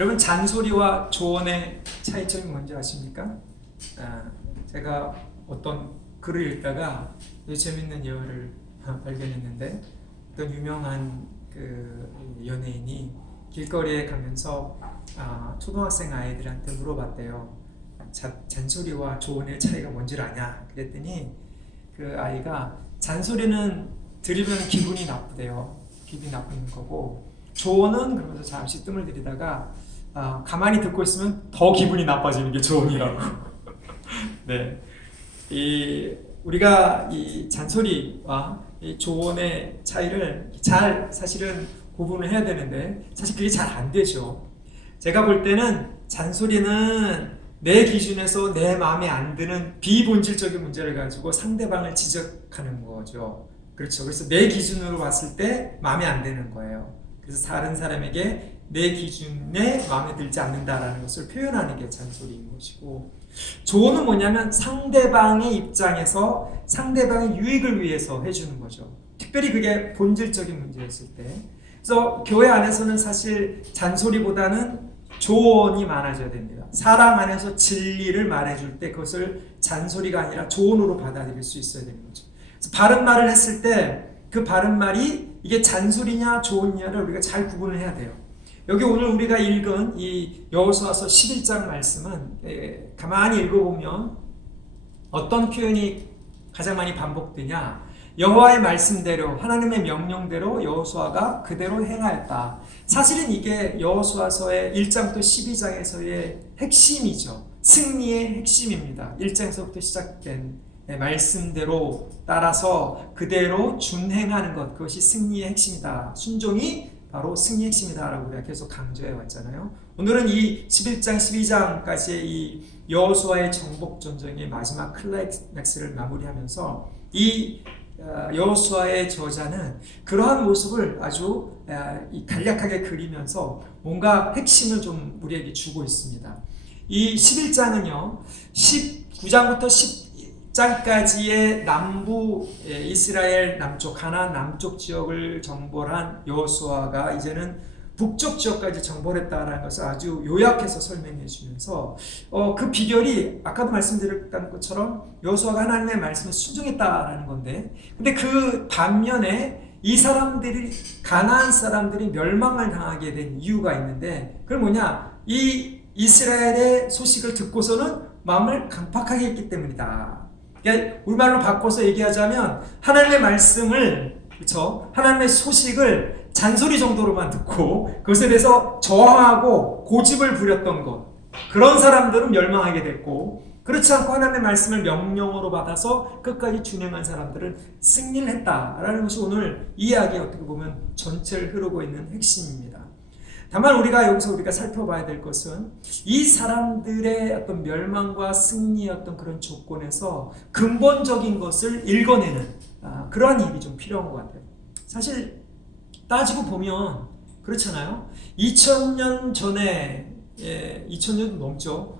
여러분, 잔소리와 조언의 차이점이 뭔지 아십니까? 제가 어떤 글을 읽다가 재밌는 예화를 발견했는데, 어떤 유명한 그 연예인이 길거리에 가면서 초등학생 아이들한테 물어봤대요. 잔소리와 조언의 차이가 뭔지 아냐? 그랬더니 그 아이가 잔소리는 들으면 기분이 나쁘대요. 기분이 나쁜 거고, 조언은 그러면서 잠시 뜸을 들이다가 가만히 듣고 있으면 더 기분이 나빠지는 게 조언이라고. 네, 우리가 이 잔소리와 이 조언의 차이를 잘 사실은 구분을 해야 되는데, 사실 그게 잘 안 되죠. 제가 볼 때는 잔소리는 내 기준에서 내 마음에 안 드는 비본질적인 문제를 가지고 상대방을 지적하는 거죠. 그렇죠. 그래서 내 기준으로 봤을 때 마음에 안 드는 거예요. 그래서 다른 사람에게 내 기준에 마음에 들지 않는다라는 것을 표현하는 게 잔소리인 것이고, 조언은 뭐냐면 상대방의 입장에서 상대방의 유익을 위해서 해주는 거죠. 특별히 그게 본질적인 문제였을 때. 그래서 교회 안에서는 사실 잔소리보다는 조언이 많아져야 됩니다. 사람 안에서 진리를 말해줄 때 그것을 잔소리가 아니라 조언으로 받아들일 수 있어야 되는 거죠. 그래서 바른 말을 했을 때 그 바른 말이 이게 잔소리냐 조언이냐를 우리가 잘 구분을 해야 돼요. 여기 오늘 우리가 읽은 이 여호수아서 11장 말씀은 가만히 읽어보면 어떤 표현이 가장 많이 반복되냐? 여호와의 말씀대로, 하나님의 명령대로 여호수아가 그대로 행하였다. 사실은 이게 여호수아서의 1장부터 12장에서의 핵심이죠. 승리의 핵심입니다. 1장에서부터 시작된 말씀대로 따라서 그대로 준행하는 것, 그것이 승리의 핵심이다. 순종이 바로 승리의 핵심이다라고 우리가 계속 강조해 왔잖아요. 오늘은 이 11장, 12장까지의 이 여호수아의 정복 전쟁의 마지막 클라이맥스를 마무리하면서 이 여호수아의 저자는 그러한 모습을 아주 간략하게 그리면서 뭔가 핵심을 좀 우리에게 주고 있습니다. 이 11장은요, 19장부터 10장까지의 남부 이스라엘 남쪽, 가나안 남쪽 지역을 정벌한 여호수아가 이제는 북쪽 지역까지 정벌했다는 것을 아주 요약해서 설명해 주면서 그 비결이 아까도 말씀드렸던 것처럼 여호수아가 하나님의 말씀에 순종했다라는 건데, 근데 그 반면에 이 사람들이, 가나안 사람들이 멸망을 당하게 된 이유가 있는데, 그건 뭐냐? 이 이스라엘의 소식을 듣고서는 마음을 강팍하게 했기 때문이다. 그러니까 우리말로 바꿔서 얘기하자면 하나님의 말씀을, 그렇죠? 하나님의 소식을 잔소리 정도로만 듣고 그것에 대해서 저항하고 고집을 부렸던 것, 그런 사람들은 멸망하게 됐고, 그렇지 않고 하나님의 말씀을 명령으로 받아서 끝까지 준행한 사람들은 승리를 했다라는 것이 오늘 이야기에 어떻게 보면 전체를 흐르고 있는 핵심입니다. 다만 여기서 살펴봐야 될 것은 이 사람들의 어떤 멸망과 승리의 어떤 그런 조건에서 근본적인 것을 읽어내는 그러한 일이 좀 필요한 것 같아요. 사실 따지고 보면 그렇잖아요. 2000년 전에, 2000년도 넘죠.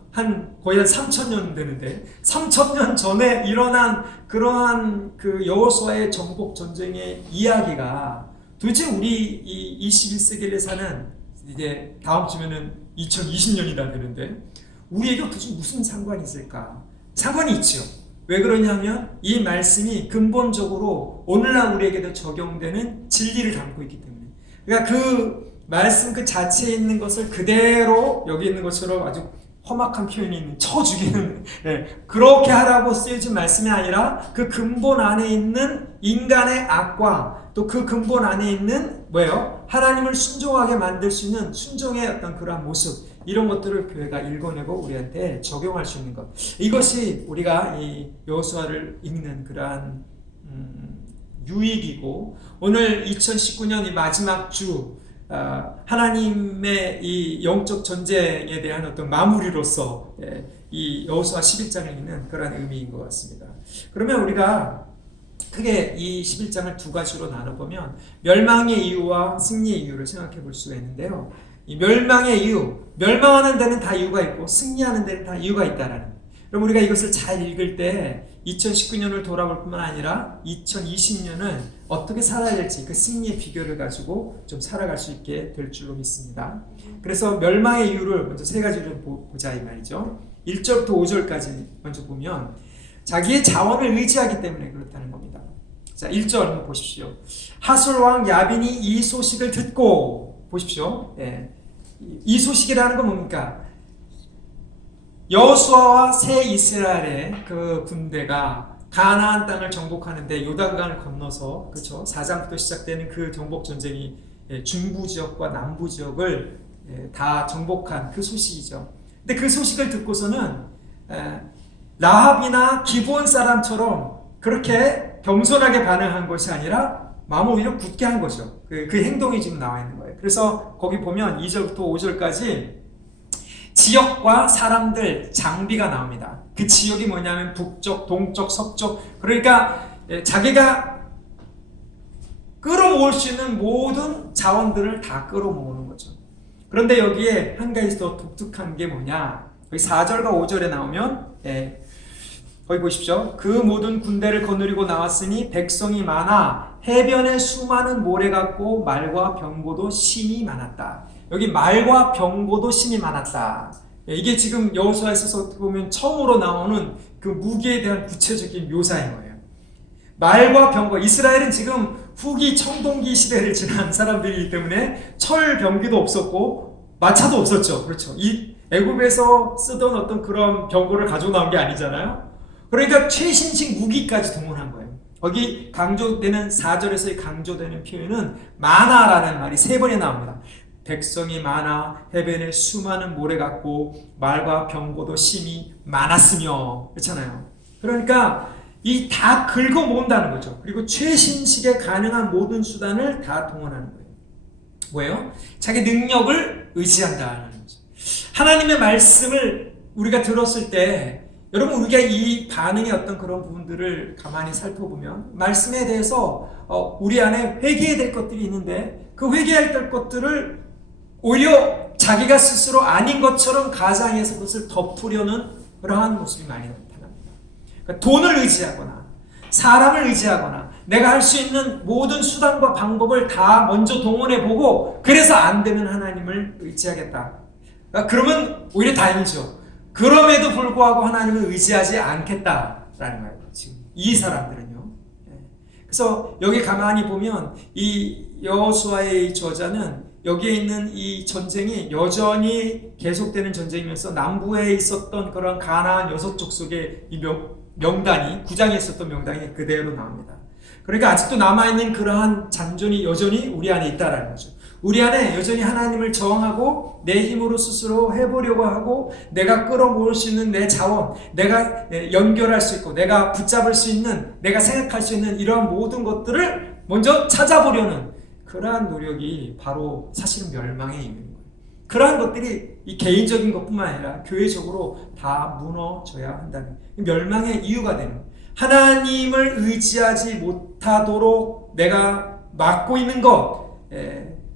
거의 한 3000년 되는데, 3000년 전에 일어난 그러한 그 여호수아의 정복 전쟁의 이야기가 도대체 우리 이 21세기를 사는 이제 다음 주면은 2020년이다 되는데 우리에게 도대체 무슨 상관이 있을까? 상관이 있죠. 왜 그러냐면 이 말씀이 근본적으로 오늘날 우리에게도 적용되는 진리를 담고 있기 때문에. 그러니까 그 말씀 그 자체에 있는 것을 그대로 여기 있는 것처럼 아주 험악한 표현이 있는 쳐 죽이는 그렇게 하라고 쓰여진 말씀이 아니라 그 근본 안에 있는 인간의 악과 또 그 근본 안에 있는 뭐예요? 하나님을 순종하게 만들 수 있는 순종의 어떤 그러한 모습, 이런 것들을 교회가 읽어내고 우리한테 적용할 수 있는 것, 이것이 우리가 이 여호수아를 읽는 그러한 유익이고, 오늘 2019년 이 마지막 주 하나님의 이 영적 전쟁에 대한 어떤 마무리로서 이 여호수아 11장을 읽는 그런 의미인 것 같습니다. 그러면 우리가 크게 이 11장을 두 가지로 나눠보면 멸망의 이유와 승리의 이유를 생각해 볼 수가 있는데요. 이 멸망의 이유, 멸망하는 데는 다 이유가 있고 승리하는 데는 다 이유가 있다라는. 그럼 우리가 이것을 잘 읽을 때 2019년을 돌아볼 뿐만 아니라 2020년은 어떻게 살아야 될지 그 승리의 비결을 가지고 좀 살아갈 수 있게 될 줄로 믿습니다. 그래서 멸망의 이유를 먼저 세 가지를 보자 이 말이죠. 1절부터 5절까지 먼저 보면 자기의 자원을 의지하기 때문에 그렇다는 겁니다. 자, 1절 한번 보십시오. 하솔 왕 야빈이 이 소식을 듣고 보십시오. 예. 이 소식이라는 건 뭡니까? 여호수아와 새 이스라엘의 그 군대가 가나안 땅을 정복하는데 요단강을 건너서 그렇죠? 4장부터 시작되는 그 정복 전쟁이 중부 지역과 남부 지역을 다 정복한 그 소식이죠. 근데 그 소식을 듣고서는 라합이나 기브온 사람처럼 그렇게 겸손하게 반응한 것이 아니라 마음을 오히려 굳게 한 거죠. 그 행동이 지금 나와 있는 거예요. 그래서 거기 보면 2절부터 5절까지 지역과 사람들, 장비가 나옵니다. 그 지역이 뭐냐면 북쪽, 동쪽, 서쪽. 그러니까 자기가 끌어모을 수 있는 모든 자원들을 다 끌어모으는 거죠. 그런데 여기에 한 가지 더 독특한 게 뭐냐? 여기 4절과 5절에 나오면 거기 보십시오. 그 모든 군대를 거느리고 나왔으니 백성이 많아 해변에 수많은 모래 같고 말과 병고도 심이 많았다. 여기 말과 병고도 심이 많았다. 이게 지금 여호수아에서 어떻게 보면 처음으로 나오는 그 무기에 대한 구체적인 묘사인 거예요. 말과 병고, 이스라엘은 지금 후기 청동기 시대를 지난 사람들이기 때문에 철 병기도 없었고 마차도 없었죠. 그렇죠. 이 애굽에서 쓰던 어떤 그런 병고를 가지고 나온 게 아니잖아요. 그러니까 최신식 무기까지 동원한 거예요. 거기 강조되는 4절에서 강조되는 표현은 많아라는 말이 3번에 나옵니다. 백성이 많아 해변에 수많은 모래 같고 말과 병고도 심이 많았으며 그렇잖아요. 그러니까 이 다 긁어 모은다는 거죠. 그리고 최신식에 가능한 모든 수단을 다 동원하는 거예요. 뭐예요? 자기 능력을 의지한다는 거죠. 하나님의 말씀을 우리가 들었을 때 여러분 우리가 이 반응의 어떤 그런 부분들을 가만히 살펴보면 말씀에 대해서 우리 안에 회개해야 될 것들이 있는데 그 회개해야 될 것들을 오히려 자기가 스스로 아닌 것처럼 가장해서 그것을 덮으려는 그러한 모습이 많이 나타납니다. 그러니까 돈을 의지하거나 사람을 의지하거나 내가 할 수 있는 모든 수단과 방법을 다 먼저 동원해보고 그래서 안 되면 하나님을 의지하겠다. 그러니까 그러면 오히려 다행이죠. 그럼에도 불구하고 하나님을 의지하지 않겠다라는 거예요. 지금 이 사람들은요. 그래서 여기 가만히 보면 이 여호수아의 저자는 여기에 있는 이 전쟁이 여전히 계속되는 전쟁이면서 남부에 있었던 그런 가나안 6족속의 이 명단이 9장에 있었던 명단이 그대로 나옵니다. 그러니까 아직도 남아있는 그러한 잔존이 여전히 우리 안에 있다라는 거죠. 우리 안에 여전히 하나님을 저항하고 내 힘으로 스스로 해보려고 하고 내가 끌어모을 수 있는 내 자원, 내가 연결할 수 있고 내가 붙잡을 수 있는, 내가 생각할 수 있는 이러한 모든 것들을 먼저 찾아보려는 그러한 노력이 바로 사실은 멸망의 이유인 거예요. 그러한 것들이 이 개인적인 것뿐만 아니라 교회적으로 다 무너져야 한다는 멸망의 이유가 되는 거예요. 하나님을 의지하지 못하도록 내가 막고 있는 것,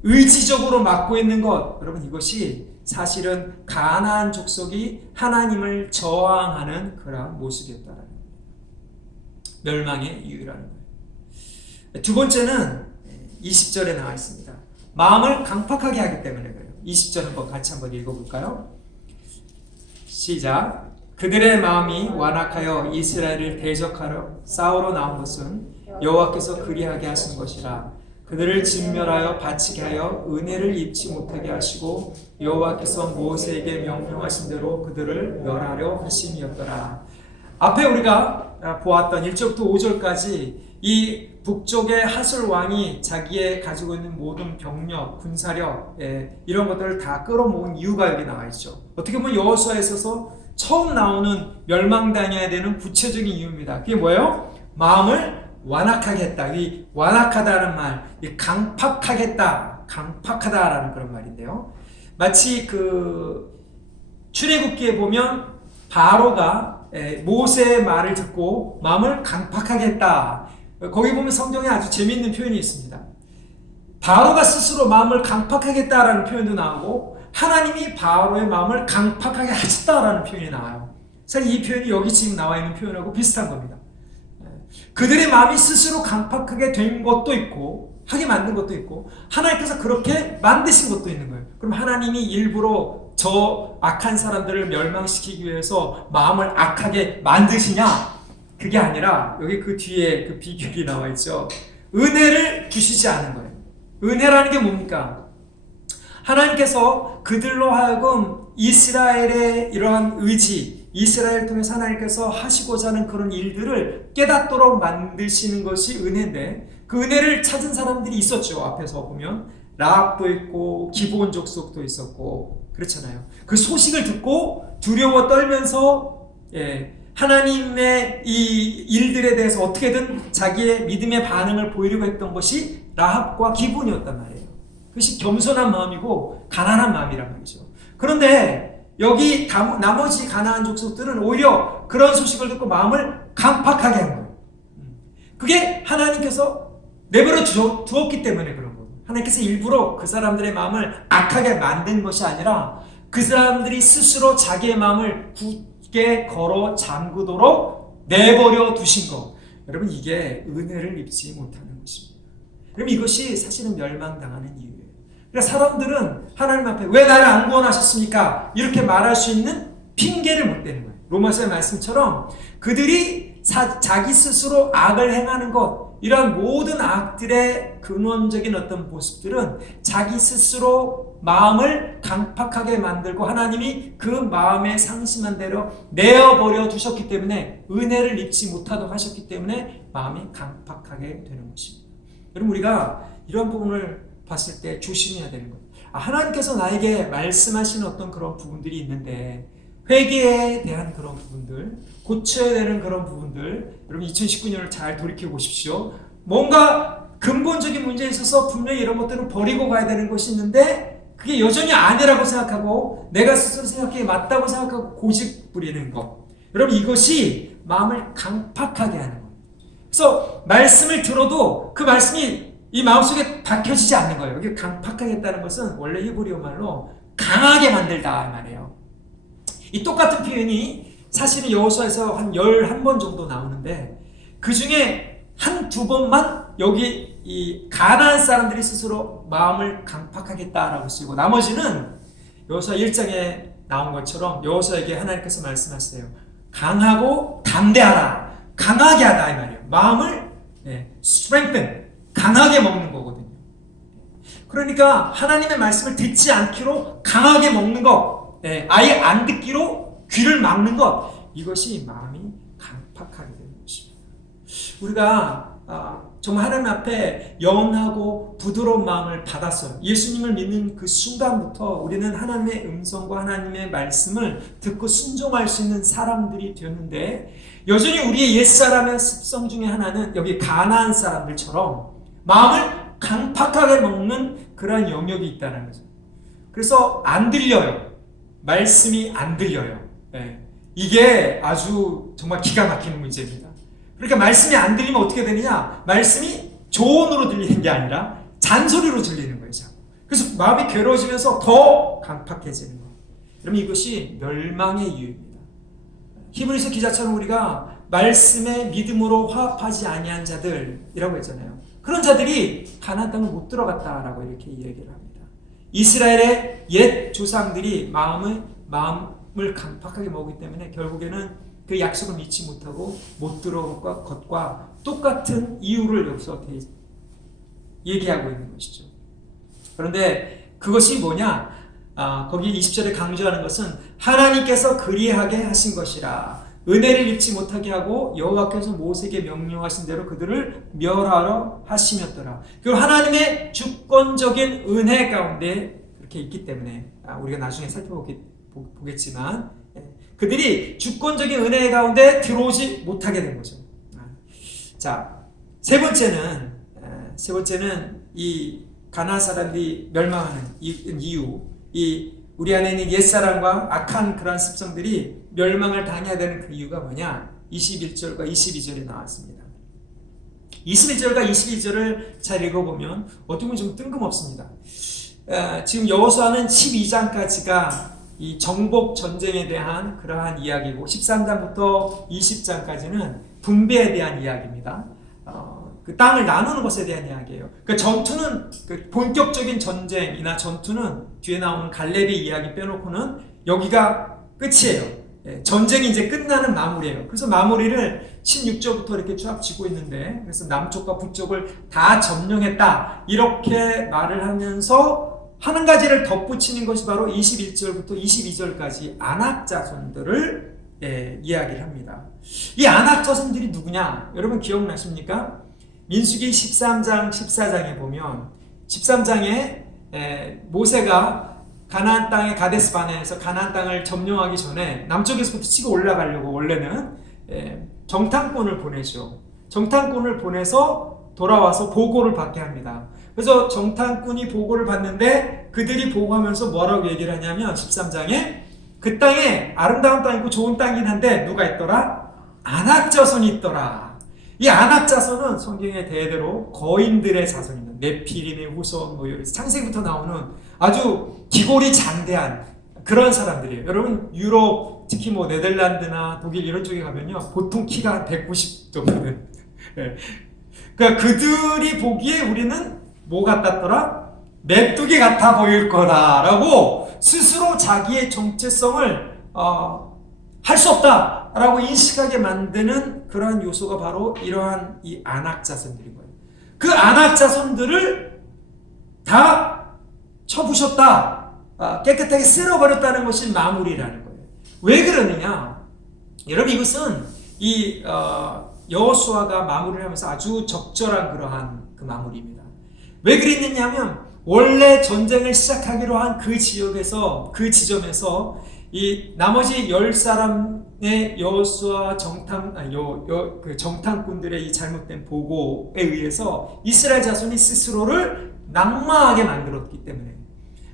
의지적으로 막고 있는 것, 여러분 이것이 사실은 가나안 족속이 하나님을 저항하는 그러한 모습이었다는 거예요. 멸망의 이유라는 거예요. 두 번째는 20절에 나와 있습니다. 마음을 강팍하게 하기 때문에 그래요. 20절 한번 같이 한번 읽어볼까요? 시작. 그들의 마음이 완악하여 이스라엘을 대적하러 싸우러 나온 것은 여호와께서 그리하게 하신 것이라. 그들을 진멸하여 바치게 하여 은혜를 입지 못하게 하시고 여호와께서 모세에게 명령하신 대로 그들을 멸하려 하심이었더라. 앞에 우리가 보았던 1절부터 5절까지 이 북쪽의 하솔 왕이 자기의 가지고 있는 모든 병력, 군사력 이런 것들을 다 끌어모은 이유가 여기 나와 있죠. 어떻게 보면 여호수아에 있어서 처음 나오는 멸망당해야 되는 구체적인 이유입니다. 그게 뭐예요? 마음을 완악하게 했다. 이 완악하다는 말, 이 강팍하겠다, 강팍하다라는 그런 말인데요. 마치 그 출애굽기에 보면 바로가 모세의 말을 듣고 마음을 강팍하게 했다. 거기 보면 성경에 아주 재미있는 표현이 있습니다. 바로가 스스로 마음을 강팍하겠다라는 표현도 나오고 하나님이 바로의 마음을 강팍하게 하셨다라는 표현이 나와요. 사실 이 표현이 여기 지금 나와 있는 표현하고 비슷한 겁니다. 그들의 마음이 스스로 강팍하게 된 것도 있고 하게 만든 것도 있고 하나님께서 그렇게 만드신 것도 있는 거예요. 그럼 하나님이 일부러 저 악한 사람들을 멸망시키기 위해서 마음을 악하게 만드시냐? 그게 아니라 여기 그 뒤에 그 비결이 나와 있죠. 은혜를 주시지 않은 거예요. 은혜라는 게 뭡니까? 하나님께서 그들로 하여금 이스라엘의 이러한 의지, 이스라엘을 통해서 하나님께서 하시고자 하는 그런 일들을 깨닫도록 만드시는 것이 은혜인데 그 은혜를 찾은 사람들이 있었죠. 앞에서 보면 라합도 있고 기브온 족속도 있었고 그렇잖아요. 그 소식을 듣고 두려워 떨면서 하나님의 이 일들에 대해서 어떻게든 자기의 믿음의 반응을 보이려고 했던 것이 라합과 기브온이었단 말이에요. 그것이 겸손한 마음이고 가난한 마음이란 말이죠. 그런데 여기 나머지 가나안 족속들은 오히려 그런 소식을 듣고 마음을 강팍하게 한 거예요. 그게 하나님께서 내버려 두었기 때문에 그런 거예요. 하나님께서 일부러 그 사람들의 마음을 악하게 만든 것이 아니라 그 사람들이 스스로 자기의 마음을 굳게 걸어 잠그도록 내버려 두신 것. 여러분 이게 은혜를 입지 못하는 것입니다. 그럼 이것이 사실은 멸망당하는 이유예요. 그러니까 사람들은 하나님 앞에 왜 나를 안 구원하셨습니까? 이렇게 말할 수 있는 핑계를 못 대는 거예요. 로마서의 말씀처럼 그들이 자기 스스로 악을 행하는 것, 이러한 모든 악들의 근원적인 어떤 모습들은 자기 스스로 마음을 강팍하게 만들고 하나님이 그 마음에 상심한 대로 내어버려 두셨기 때문에 은혜를 입지 못하도록 하셨기 때문에 마음이 강팍하게 되는 것입니다. 여러분 우리가 이런 부분을 봤을 때 조심해야 되는 거예요. 하나님께서 나에게 말씀하시는 어떤 그런 부분들이 있는데 회개에 대한 그런 부분들, 고쳐야 되는 그런 부분들, 여러분 2019년을 잘 돌이켜 보십시오. 뭔가 근본적인 문제에 있어서 분명히 이런 것들은 버리고 가야 되는 것이 있는데 그게 여전히 아니라고 생각하고 내가 스스로 생각해 맞다고 생각하고 고집 부리는 것. 여러분 이것이 마음을 강팍하게 하는 거예요. 그래서 말씀을 들어도 그 말씀이 이 마음속에 박혀지지 않는 거예요. 여기 강팍하겠다는 것은 원래 히브리어 말로 강하게 만들다 말이에요. 이 똑같은 표현이 사실은 여호수아에서 한 11번 정도 나오는데 그 중에 한두 번만 여기 이 가나안 사람들이 스스로 마음을 강팍하겠다라고 쓰고 나머지는 여호수아 1장에 나온 것처럼 여호수아에게 하나님께서 말씀하세요. 강하고 담대하라. 강하게 하다 이 말이에요. 마음을 strengthen 강하게 먹는 거거든요. 그러니까 하나님의 말씀을 듣지 않기로 강하게 먹는 것, 아예 안 듣기로 귀를 막는 것, 이것이 마음이 강팍하게 되는 것입니다. 우리가 정말 하나님 앞에 영하고 부드러운 마음을 받았어요. 예수님을 믿는 그 순간부터 우리는 하나님의 음성과 하나님의 말씀을 듣고 순종할 수 있는 사람들이 되었는데 여전히 우리의 옛사람의 습성 중에 하나는 여기 가나안 사람들처럼 마음을 강팍하게 먹는 그러한 영역이 있다는 거죠. 그래서 안 들려요. 말씀이 안 들려요. 이게 아주 정말 기가 막히는 문제입니다. 그러니까 말씀이 안 들리면 어떻게 되느냐? 말씀이 조언으로 들리는 게 아니라 잔소리로 들리는 거예요. 그래서 마음이 괴로워지면서 더 강팍해지는 거예요. 그럼 이것이 멸망의 이유입니다. 히브리서 기자처럼 우리가 말씀에 믿음으로 화합하지 아니한 자들이라고 했잖아요. 그런 자들이 가나안 땅을 못 들어갔다라고 이렇게 얘기를 합니다. 이스라엘의 옛 조상들이 마음을 강팍하게 먹기 때문에 결국에는 그 약속을 믿지 못하고 못 들어온 것과 똑같은 이유를 여기서 얘기하고 있는 것이죠. 그런데 그것이 뭐냐? 거기 20절에 강조하는 것은 하나님께서 그리하게 하신 것이라. 은혜를 입지 못하게 하고 여호와께서 모세에게 명령하신 대로 그들을 멸하러 하심이었더라. 그리고 하나님의 주권적인 은혜 가운데 그렇게 있기 때문에 우리가 나중에 살펴보겠지만 그들이 주권적인 은혜 가운데 들어오지 못하게 된 거죠. 자, 세 번째는 이 가나안 사람들이 멸망하는 이유, 이 우리 안에 있는 옛사람과 악한 그러한 습성들이 멸망을 당해야 되는 그 이유가 뭐냐? 21절과 22절에 나왔습니다. 21절과 22절을 잘 읽어보면 어떻게 보면 좀 뜬금없습니다. 지금 여호수아는 12장까지가 이 정복 전쟁에 대한 그러한 이야기고 13장부터 20장까지는 분배에 대한 이야기입니다. 그 땅을 나누는 것에 대한 이야기예요. 그 전투는 그 본격적인 전쟁이나 전투는 뒤에 나오는 갈렙의 이야기 빼놓고는 여기가 끝이에요. 전쟁이 이제 끝나는 마무리예요. 그래서 마무리를 16절부터 이렇게 쫙 지고 있는데, 그래서 남쪽과 북쪽을 다 점령했다 이렇게 말을 하면서 한 가지를 덧붙이는 것이 바로 21절부터 22절까지 아낙 자손들을 이야기를 합니다. 이 아낙 자손들이 누구냐? 여러분 기억나십니까? 민수기 13장 14장에 보면 13장에 모세가 가나안 땅의 가데스 바네에서 가나안 땅을 점령하기 전에 남쪽에서부터 치고 올라가려고 원래는 정탐꾼을 보내죠. 정탐꾼을 보내서 돌아와서 보고를 받게 합니다. 그래서 정탐꾼이 보고를 받는데 그들이 보고하면서 뭐라고 얘기를 하냐면 13장에 그 땅에 아름다운 땅이고 좋은 땅이긴 한데 누가 있더라? 아낙 자손이 있더라. 이 아낙 자손은 성경의 대대로 거인들의 자손입니다. 네피림의 후손, 창세기부터 나오는 아주 기골이 장대한 그런 사람들이에요. 여러분 유럽 특히 뭐 네덜란드나 독일 이런 쪽에 가면요 보통 키가 한 190 정도 되는. 그러니까 그들이 보기에 우리는 뭐 같았더라? 메뚜기 같아 보일 거다라고 스스로 자기의 정체성을 할 수 없다라고 인식하게 만드는 그러한 요소가 바로 이러한 이 아낙 자손들인 거예요. 그 아낙 자손들을 다 쳐부셨다, 깨끗하게 쓸어버렸다는 것이 마무리라는 거예요. 왜 그러느냐? 여러분 이것은 이 여호수아가 마무리를 하면서 아주 적절한 그러한 그 마무리입니다. 왜 그랬느냐면 원래 전쟁을 시작하기로 한 그 지역에서 그 지점에서 이 나머지 10사람의 여호수아 정탐꾼들의 이 잘못된 보고에 의해서 이스라엘 자손이 스스로를 낙마하게 만들었기 때문에,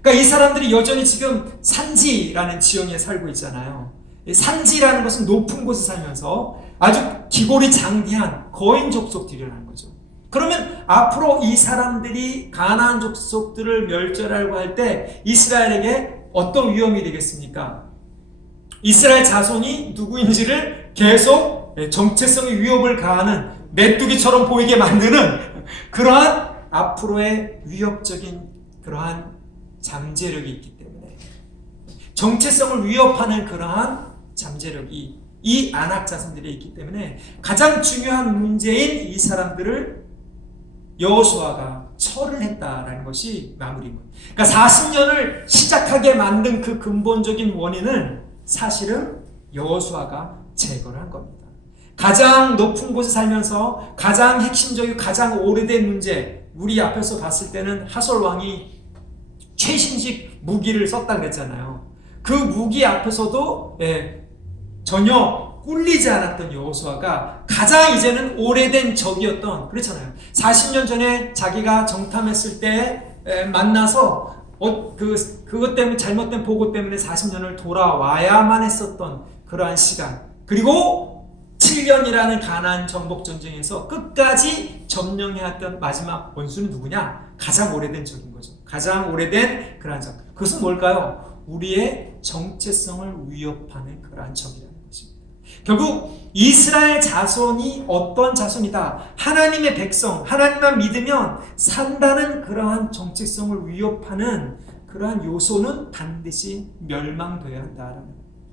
그러니까 이 사람들이 여전히 지금 산지라는 지형에 살고 있잖아요. 산지라는 것은 높은 곳에 살면서 아주 기골이 장대한 거인 족속들이라는 거죠. 그러면 앞으로 이 사람들이 가나안 족속들을 멸절하려고 할 때 이스라엘에게 어떤 위험이 되겠습니까? 이스라엘 자손이 누구인지를 계속 정체성의 위협을 가하는 메뚜기처럼 보이게 만드는 그러한 앞으로의 위협적인 그러한 잠재력이 있기 때문에, 정체성을 위협하는 그러한 잠재력이 이 아낙 자손들이 있기 때문에 가장 중요한 문제인 이 사람들을 여호수아가 처를 했다라는 것이 마무리입니다. 그러니까 40년을 시작하게 만든 그 근본적인 원인은 사실은 여호수아가 제거를 한 겁니다. 가장 높은 곳에 살면서 가장 핵심적이고 가장 오래된 문제, 우리 앞에서 봤을 때는 하솔 왕이 최신식 무기를 썼다 그랬잖아요. 그 무기 앞에서도 전혀 꿀리지 않았던 여호수아가 가장 이제는 오래된 적이었던, 그렇잖아요. 40년 전에 자기가 정탐했을 때 만나서 그것 때문에 잘못된 보고 때문에 40년을 돌아와야만 했었던 그러한 시간, 그리고 7년이라는 가나안 정복 전쟁에서 끝까지 점령해왔던 마지막 원수는 누구냐? 가장 오래된 적인 거죠. 가장 오래된 그러한 적. 그것은 뭘까요? 우리의 정체성을 위협하는 그러한 적이라는 것입니다. 결국 이스라엘 자손이 어떤 자손이다, 하나님의 백성, 하나님만 믿으면 산다는 그러한 정체성을 위협하는 그러한 요소는 반드시 멸망되어야 한다라는,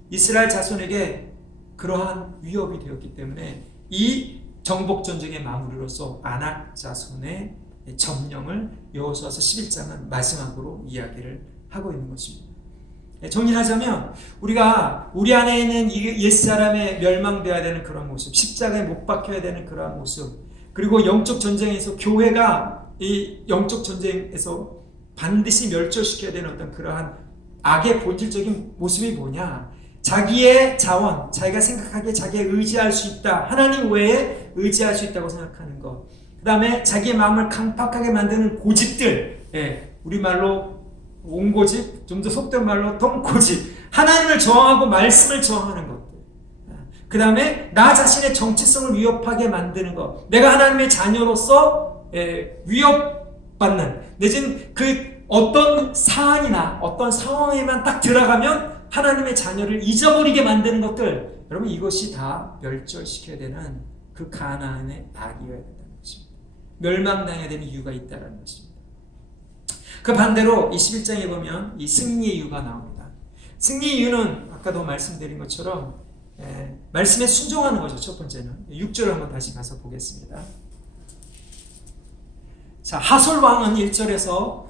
이스라엘 자손에게 그러한 위협이 되었기 때문에 이 정복전쟁의 마무리로서 아낙 자손의 점령을 여호수아서 11장은 마지막으로 이야기를 하고 있는 것입니다. 정리하자면 우리가 우리 안에 있는 옛사람의 멸망되어야 되는 그런 모습, 십자가에 못 박혀야 되는 그러한 모습, 그리고 영적 전쟁에서 교회가 이 영적 전쟁에서 반드시 멸절시켜야 되는 어떤 그러한 악의 본질적인 모습이 뭐냐? 자기의 자원, 자기가 생각하기에 자기가 의지할 수 있다, 하나님 외에 의지할 수 있다고 생각하는 것, 그 다음에 자기의 마음을 강팍하게 만드는 고집들, 우리말로 옹고집, 좀 더 속된 말로 똥고집, 하나님을 저항하고 말씀을 저항하는 것들, 그 다음에 나 자신의 정체성을 위협하게 만드는 것, 내가 하나님의 자녀로서 위협받는, 내지는 그 어떤 사안이나 어떤 상황에만 딱 들어가면 하나님의 자녀를 잊어버리게 만드는 것들, 여러분 이것이 다 멸절시켜야 되는 그 가나안의 악이어야 된다는 것입니다. 멸망당해야 되는 이유가 있다는 것입니다. 그 반대로 21장에 보면 이 승리의 이유가 나옵니다. 승리의 이유는 아까도 말씀드린 것처럼 말씀에 순종하는 거죠. 첫 번째는 6절을 한번 다시 가서 보겠습니다. 자, 하솔 왕은 1절에서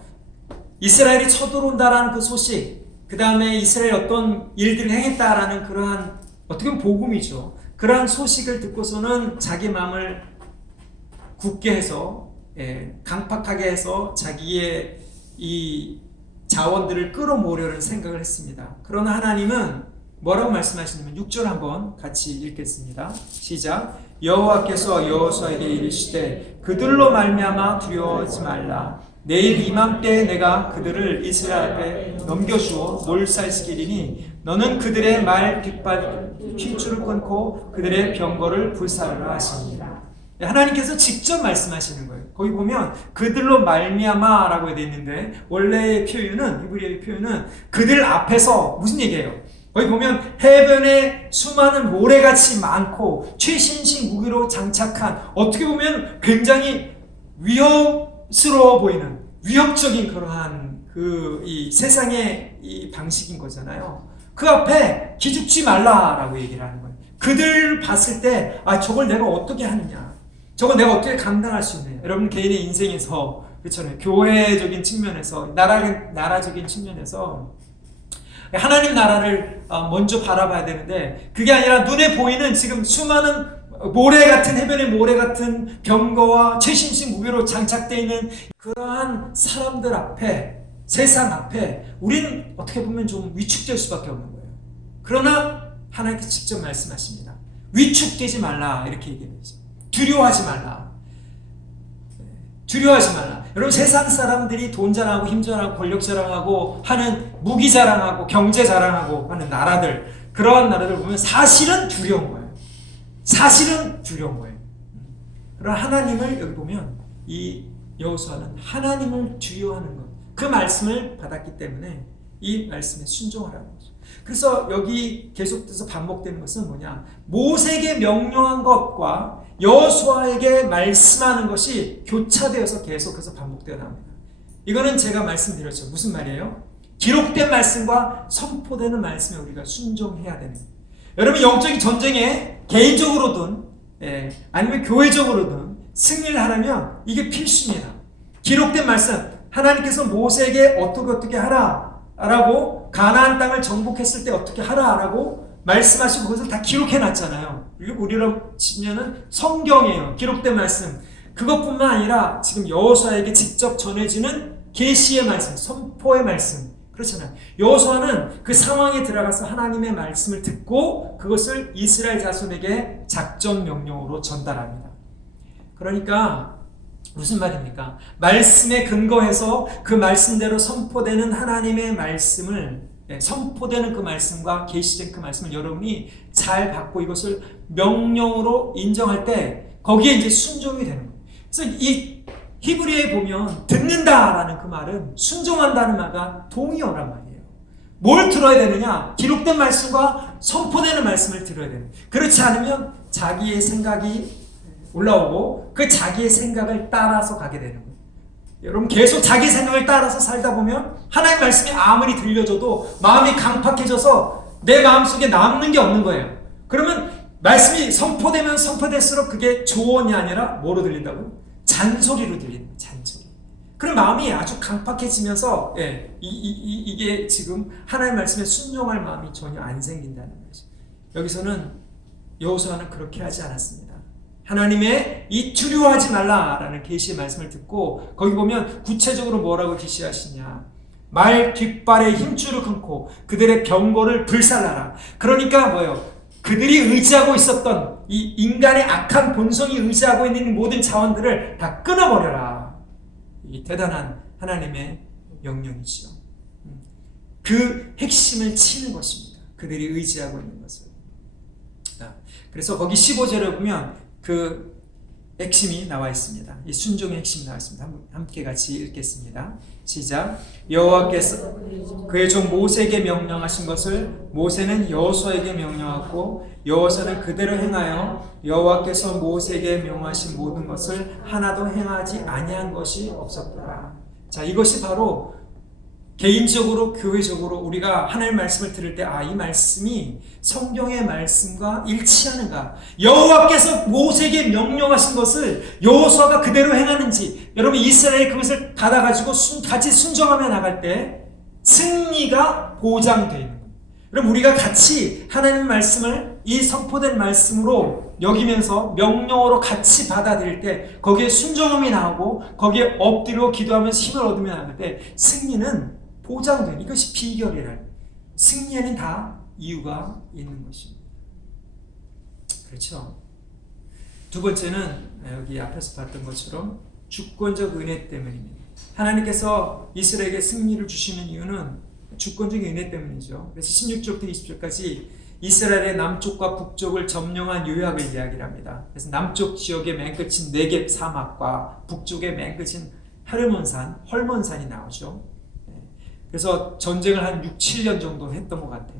이스라엘이 쳐들어온다라는 그 소식, 그 다음에 이스라엘 어떤 일들을 행했다라는 그러한 어떻게 보면 복음이죠. 그러한 소식을 듣고서는 자기 마음을 굳게 해서 강팍하게 해서 자기의 이 자원들을 끌어모으려는 생각을 했습니다. 그러나 하나님은 뭐라고 말씀하시냐면 6절 한번 같이 읽겠습니다. 시작. 여호와께서 여호수아에게 이르시되 그들로 말미암아 두려워하지 말라. 내일 이맘때에 내가 그들을 이스라엘 앞에 넘겨주어 몰살시키리니 너는 그들의 말 뒷발 힘줄을 끊고 그들의 병거를 불사르라 하십니다. 하나님께서 직접 말씀하시는 거예요. 거기 보면 그들로 말미암아라고 되어 있는데 원래의 표현은 히브리어의 표현은 그들 앞에서 무슨 얘기예요? 거기 보면 해변에 수많은 모래같이 많고 최신식 무기로 장착한 어떻게 보면 굉장히 위협스러워 보이는 위협적인 그러한 이 세상의 이 방식인 거잖아요. 그 앞에 기죽지 말라라고 얘기를 하는 거예요. 그들 봤을 때 저걸 내가 어떻게 하느냐, 저걸 내가 어떻게 감당할 수 있느냐. 여러분 개인의 인생에서 그렇잖아요. 교회적인 측면에서 나라적인 측면에서 하나님 나라를 먼저 바라봐야 되는데 그게 아니라 눈에 보이는 지금 수많은 모래 같은 해변의 모래 같은 병거와 최신식 무기로 장착되어 있는 그러한 사람들 앞에 세상 앞에 우리는 어떻게 보면 좀 위축될 수밖에 없는 거예요. 그러나 하나님께서 직접 말씀하십니다. 위축되지 말라 이렇게 얘기합니다. 두려워하지 말라. 두려워하지 말라. 여러분 세상 사람들이 돈 자랑하고 힘 자랑하고 권력 자랑하고 하는 무기 자랑하고 경제 자랑하고 하는 나라들, 그러한 나라들 보면 사실은 두려운 거예요. 사실은 두려운 거예요. 그러나 하나님을 여기 보면 이 여호수아는 하나님을 두려워하는 것, 그 말씀을 받았기 때문에 이 말씀에 순종하라는 거죠. 그래서 여기 계속돼서 반복되는 것은 뭐냐? 모세에게 명령한 것과 여호수아에게 말씀하는 것이 교차되어서 계속해서 반복되어 나옵니다. 이거는 제가 말씀드렸죠. 무슨 말이에요? 기록된 말씀과 선포되는 말씀에 우리가 순종해야 되는 거예요. 여러분 영적인 전쟁에 개인적으로든 아니면 교회적으로든 승리를 하려면 이게 필수입니다. 기록된 말씀, 하나님께서 모세에게 어떻게 하라라고 가나안 땅을 정복했을 때 어떻게 하라라고 말씀하시고 그것을 다 기록해 놨잖아요. 우리로 치면은 성경이에요. 기록된 말씀. 그것뿐만 아니라 지금 여호수아에게 직접 전해지는 계시의 말씀, 선포의 말씀. 그렇잖아요. 여호수아는 그 상황에 들어가서 하나님의 말씀을 듣고 그것을 이스라엘 자손에게 작전 명령으로 전달합니다. 그러니까 무슨 말입니까? 말씀에 근거해서 그 말씀대로 선포되는 하나님의 말씀을 선포되는 그 말씀과 계시된 그 말씀을 여러분이 잘 받고 이것을 명령으로 인정할 때 거기에 이제 순종이 되는 거예요. 그래서 이 히브리어에 보면 듣는다라는 그 말은 순종한다는 말과 동의어란 말이에요. 뭘 들어야 되느냐? 기록된 말씀과 선포되는 말씀을 들어야 돼요. 그렇지 않으면 자기의 생각이 올라오고 그 자기의 생각을 따라서 가게 되는 거예요. 여러분 계속 자기 생각을 따라서 살다 보면 하나님 말씀이 아무리 들려줘도 마음이 강팍해져서 내 마음속에 남는 게 없는 거예요. 그러면 말씀이 선포되면 선포될수록 그게 조언이 아니라 뭐로 들린다고요? 잔소리로 들리는 거예요. 잔소리. 그럼 마음이 아주 강팍해지면서 이게 지금 하나님 말씀에 순종할 마음이 전혀 안 생긴다는 거죠. 여기서는 여호수아는 그렇게 하지 않았습니다. 하나님의 이 두려워하지 말라라는 계시의 말씀을 듣고 거기 보면 구체적으로 뭐라고 계시하시냐? 말 뒷발에 힘줄을 끊고 그들의 병거를 불살라라. 그러니까 뭐예요? 그들이 의지하고 있었던 이 인간의 악한 본성이 의지하고 있는 모든 자원들을 다 끊어버려라. 이 대단한 하나님의 명령이죠. 그 핵심을 치는 것입니다. 그들이 의지하고 있는 것을. 그래서 거기 15절에 보면 그 핵심이 나와 있습니다. 이 순종의 핵심이 나와 있습니다. 함께 같이 읽겠습니다. 시작. 여호와께서 그의 종 모세에게 명령하신 것을 모세는 여호수아에게 명령하고 여호수아는 그대로 행하여 여호와께서 모세에게 명하신 모든 것을 하나도 행하지 아니한 것이 없었더라. 자, 이것이 바로 개인적으로 교회적으로 우리가 하나님의 말씀을 들을 때 이 말씀이 성경의 말씀과 일치하는가, 여호와께서 모세에게 명령하신 것을 여호수아가 그대로 행하는지, 여러분 이스라엘이 그것을 받아가지고 같이 순종하며 나갈 때 승리가 보장되어 있는 겁니다. 여러분 우리가 같이 하나님의 말씀을 이 선포된 말씀으로 여기면서 명령으로 같이 받아들일 때 거기에 순종함이 나오고 거기에 엎드려 기도하면서 힘을 얻으며 나갈 때 승리는 보장된, 이것이 비결이라. 승리에는 다 이유가 있는 것입니다. 그렇죠? 두 번째는 여기 앞에서 봤던 것처럼 주권적 은혜 때문입니다. 하나님께서 이스라엘에게 승리를 주시는 이유는 주권적 은혜 때문이죠. 그래서 16절부터 20절까지 이스라엘의 남쪽과 북쪽을 점령한 요약을 이야기를 합니다. 그래서 남쪽 지역의 맨 끝인 네겝 사막과 북쪽의 맨 끝인 헤르몬산, 헐몬산이 나오죠. 그래서 전쟁을 한 6, 7년 정도 했던 것 같아요.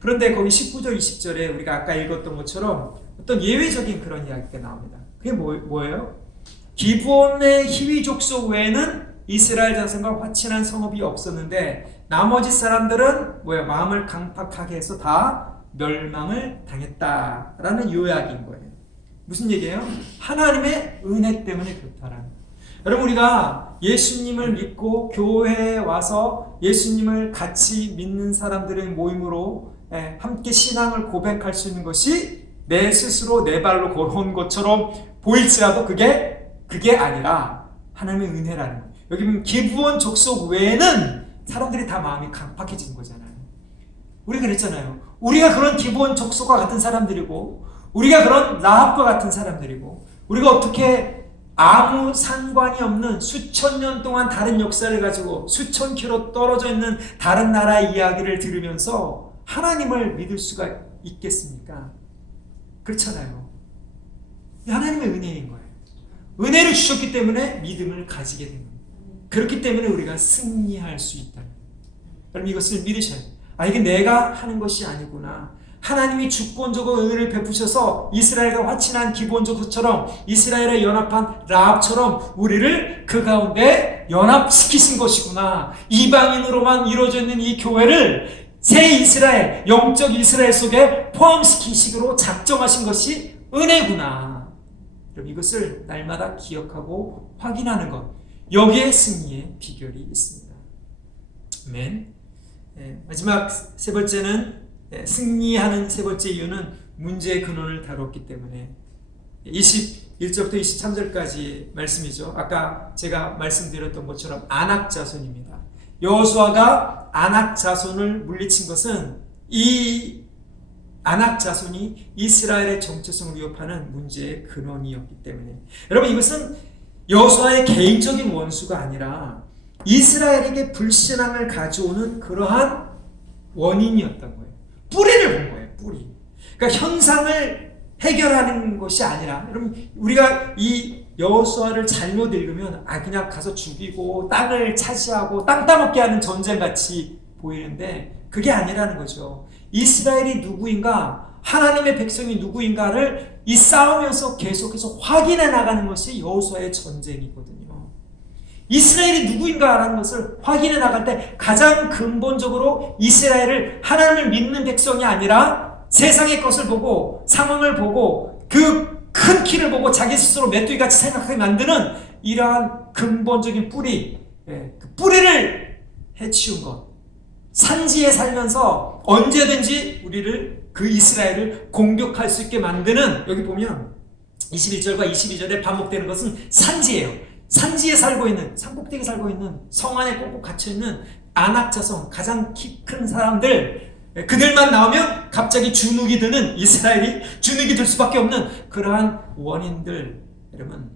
그런데 거기 19절, 20절에 우리가 아까 읽었던 것처럼 어떤 예외적인 그런 이야기가 나옵니다. 그게 뭐예요? 기브온의 히위 족속 외에는 이스라엘 자손과 화친한 성읍이 없었는데 나머지 사람들은 마음을 강팍하게 해서 다 멸망을 당했다라는 요약인 거예요. 무슨 얘기예요? 하나님의 은혜 때문에 그렇다라는 거예요. 여러분 우리가 예수님을 믿고 교회에 와서 예수님을 같이 믿는 사람들의 모임으로 함께 신앙을 고백할 수 있는 것이 내 스스로 내 발로 걸어온 것처럼 보일지라도 그게 아니라 하나님의 은혜라는 거예요. 여기 보면 기브온 족속 외에는 사람들이 다 마음이 강팍해지는 거잖아요. 우리가 그랬잖아요. 우리가 그런 기브온 족속과 같은 사람들이고 우리가 그런 라합과 같은 사람들이고 우리가 어떻게 아무 상관이 없는 수천 년 동안 다른 역사를 가지고 수천 킬로 떨어져 있는 다른 나라의 이야기를 들으면서 하나님을 믿을 수가 있겠습니까? 그렇잖아요. 하나님의 은혜인 거예요. 은혜를 주셨기 때문에 믿음을 가지게 된 겁니다. 그렇기 때문에 우리가 승리할 수 있다. 여러분 이것을 믿으셔야 돼요. 이게 내가 하는 것이 아니구나. 하나님이 주권적으로 은혜를 베푸셔서 이스라엘과 화친한 기본적처럼 이스라엘에 연합한 라합처럼 우리를 그 가운데 연합시키신 것이구나. 이방인으로만 이루어져 있는 이 교회를 새 이스라엘, 영적 이스라엘 속에 포함시키시기로 작정하신 것이 은혜구나. 그럼 이것을 날마다 기억하고 확인하는 것, 여기에 승리의 비결이 있습니다. 아멘. 마지막 세 번째는 승리하는 세 번째 이유는 문제의 근원을 다뤘기 때문에 21절부터 23절까지 말씀이죠. 아까 제가 말씀드렸던 것처럼 아낙 자손입니다. 여호수아가 아낙 자손을 물리친 것은 이 아낙 자손이 이스라엘의 정체성을 위협하는 문제의 근원이었기 때문에, 여러분 이것은 여호수아의 개인적인 원수가 아니라 이스라엘에게 불신앙을 가져오는 그러한 원인이었던 거예요. 뿌리를 본 거예요. 뿌리. 그러니까 현상을 해결하는 것이 아니라, 여러분 우리가 이 여호수아를 잘못 읽으면 그냥 가서 죽이고 땅을 차지하고 땅 따먹게 하는 전쟁같이 보이는데 그게 아니라는 거죠. 이스라엘이 누구인가, 하나님의 백성이 누구인가를 이 싸우면서 계속해서 확인해 나가는 것이 여호수아의 전쟁이거든요. 이스라엘이 누구인가라는 것을 확인해 나갈 때 가장 근본적으로 이스라엘을 하나님을 믿는 백성이 아니라 세상의 것을 보고 상황을 보고 그 큰 키를 보고 자기 스스로 메뚜기같이 생각하게 만드는 이러한 근본적인 뿌리, 그 뿌리를 해치운 것, 산지에 살면서 언제든지 우리를 그 이스라엘을 공격할 수 있게 만드는, 여기 보면 21절과 22절에 반복되는 것은 산지예요. 산지에 살고 있는, 산꼭대기에 살고 있는, 성 안에 꼭꼭 갇혀있는 아낙 자손, 가장 키 큰 사람들, 그들만 나오면 갑자기 주눅이 드는 이스라엘이 주눅이 들 수밖에 없는 그러한 원인들, 여러분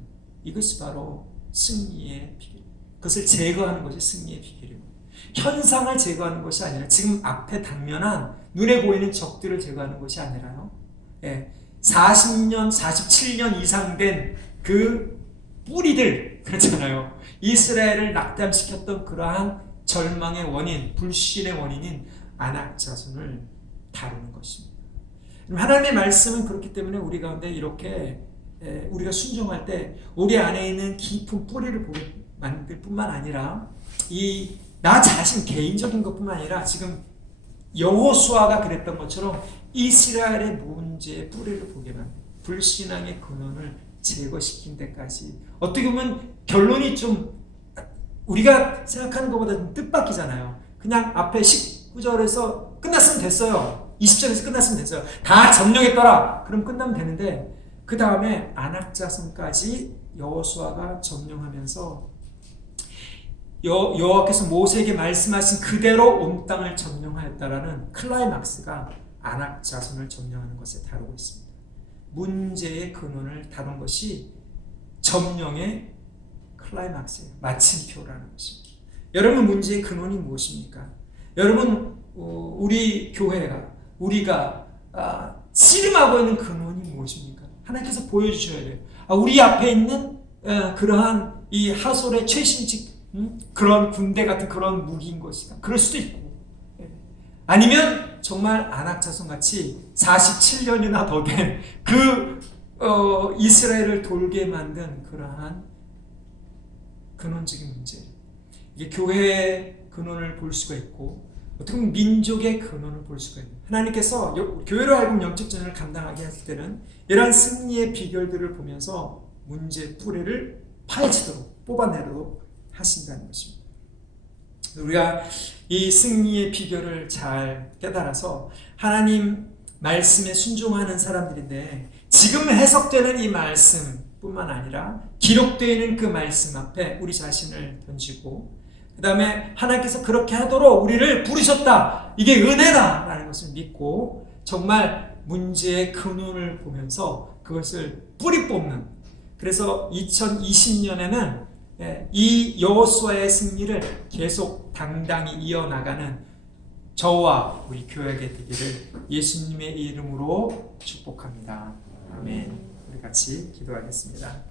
이것이 바로 승리의 비결, 그것을 제거하는 것이 승리의 비결입니다. 현상을 제거하는 것이 아니라 지금 앞에 당면한 눈에 보이는 적들을 제거하는 것이 아니라요, 40년, 47년 이상 된 그 뿌리들 그렇잖아요. 이스라엘을 낙담시켰던 그러한 절망의 원인, 불신의 원인인 아낙 자손을 다루는 것입니다. 하나님의 말씀은 그렇기 때문에 우리 가운데 이렇게 우리가 순종할 때 우리 안에 있는 깊은 뿌리를 보게 만들 뿐만 아니라 이 나 자신 개인적인 것뿐만 아니라 지금 여호수아가 그랬던 것처럼 이스라엘의 문제의 뿌리를 보게 만든 불신앙의 근원을 제거시킨 데까지 어떻게 보면 결론이 좀 우리가 생각하는 것보다 좀 뜻밖이잖아요. 그냥 앞에 19절에서 끝났으면 됐어요. 20절에서 끝났으면 됐어요. 다 점령했더라. 그럼 끝나면 되는데 그 다음에 아낙 자손까지 여호수아가 점령하면서 여호와께서 모세에게 말씀하신 그대로 온 땅을 점령하였다라는 클라이막스가 아낙 자손을 점령하는 것에 다루고 있습니다. 문제의 근원을 다룬 것이 점령의 클라이막스예요. 마침표라는 것입니다. 여러분 문제의 근원이 무엇입니까? 여러분 우리 교회가 우리가 씨름하고 있는 근원이 무엇입니까? 하나님께서 보여주셔야 돼요. 우리 앞에 있는 그러한 이 하솔의 최신식 그런 군대 같은 그런 무기인 것이다. 그럴 수도 있고 아니면 정말 아낙 자손 같이 47년이나 더 된 그 이스라엘을 돌게 만든 그러한 근원적인 문제. 이게 교회의 근원을 볼 수가 있고 어떻게 보면 민족의 근원을 볼 수가 있는. 하나님께서 교회로 하여금 영적 전쟁을 감당하게 했을 때는 이러한 승리의 비결들을 보면서 문제의 뿌리를 파헤치도록 뽑아내도록 하신다는 것입니다. 우리가 이 승리의 비결을 잘 깨달아서 하나님 말씀에 순종하는 사람들인데 지금 해석되는 이 말씀뿐만 아니라 기록되어 있는 그 말씀 앞에 우리 자신을 던지고 그 다음에 하나님께서 그렇게 하도록 우리를 부르셨다. 이게 은혜다라는 것을 믿고 정말 문제의 근원을 보면서 그것을 뿌리 뽑는. 그래서 2020년에는 이 여호수아의 승리를 계속 당당히 이어나가는 저와 우리 교회에게 되기를 예수님의 이름으로 축복합니다. 아멘. 우리 같이 기도하겠습니다.